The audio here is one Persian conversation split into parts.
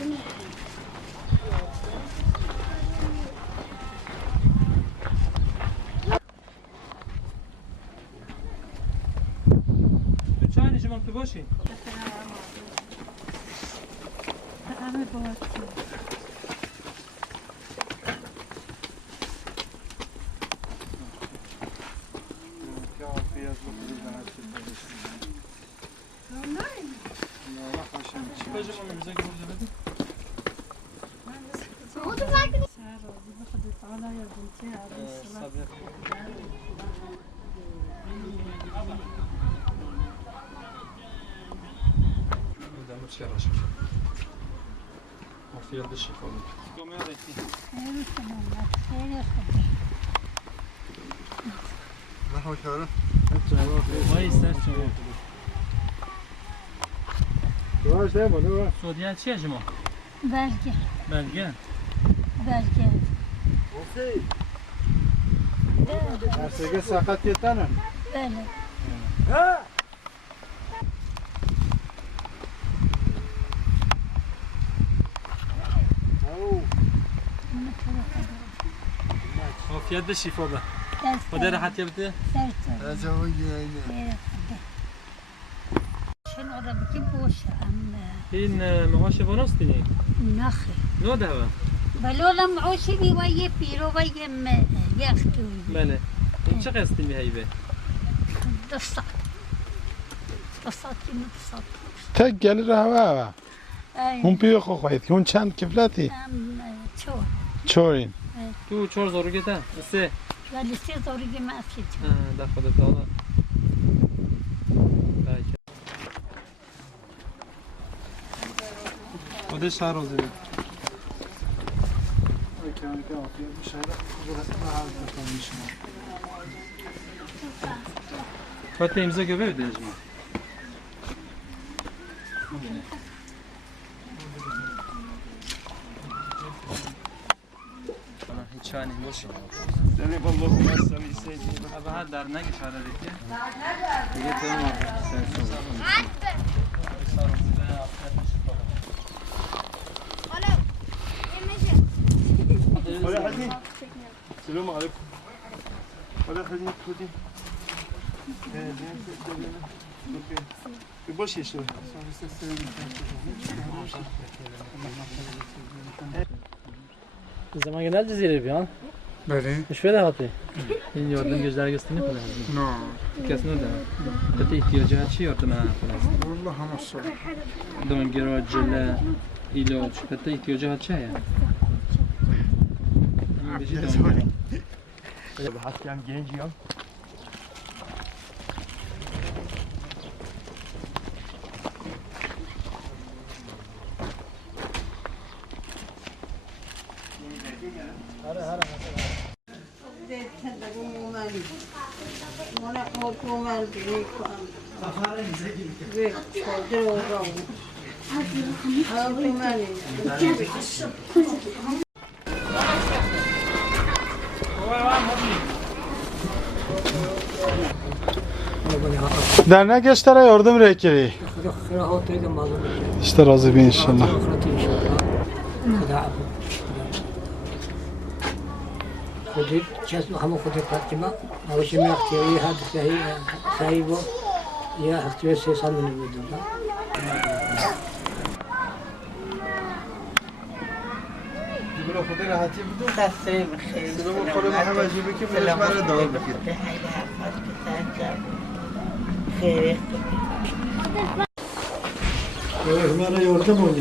چای نشمام تو باشی همه باید عافیت به شفا سودیان چیه شما؟ برگه بلگه برگه درسگه ساقط یتنه بله عافیت به شفا به خدا راحتی بده شنو آدم که باشه این معاش وناستینی نخی نو دوا بلولا معوشی بی و یه پیرو و یه یختوی بله این چه قسطی میهیبه دستات دستاتی نفسات تک گلی رهوه اون پیو خو خواهید که اون چند کفلتی؟ چور چورین تو 4000 گتا سه ولی 3000 ما اصلی در خودت دادا خودش هر روزی بود باید امضا گوه بده اجما هیچ چانی باشی جناب اللهم صل سیدنا ابا ها در نگی شاره دیگه دیگه تو ما ولا حزين السلام عليكم ولا حزين خدي باش يشوف زمان genel جزیره بیان بله مش بده هاتی این yardım gözler gösterine falan نه kesin öyle tabii ihtiyacı her şey yardım ha falan والله هم الصبح دون گراجله ilaç hatta ihtiyacı her şey ya بحث عن جنجي Dernek işlere yardım rekeri. İşte razı bir inşallah. خودی چشم همه خودی فاطمه نوشیم اختیاری هد صحیح و یا اختیار 3 سال من بودم برو خدا راحتی بدو. خسته بخیر سلام خدا محمد جیبی که بلش مرا دعا بکن. خیر من یارdım onu.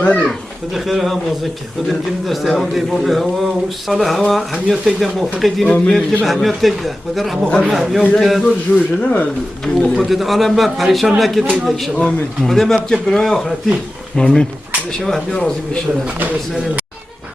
بله. خدا خیر هم موزکه. خدا دین دسته هم دی باب هوا و سال هوا همیت تگده موافق دین دیگر که همیت تگده. خدا رحم خدا همیت که. دور جوجه نه. و خدا عالم ما پریشان نکه تگده ان شاء الله. آمین. خدا ما بچه برای آخرتی. آمین. خدا شما همیت راضی بشه.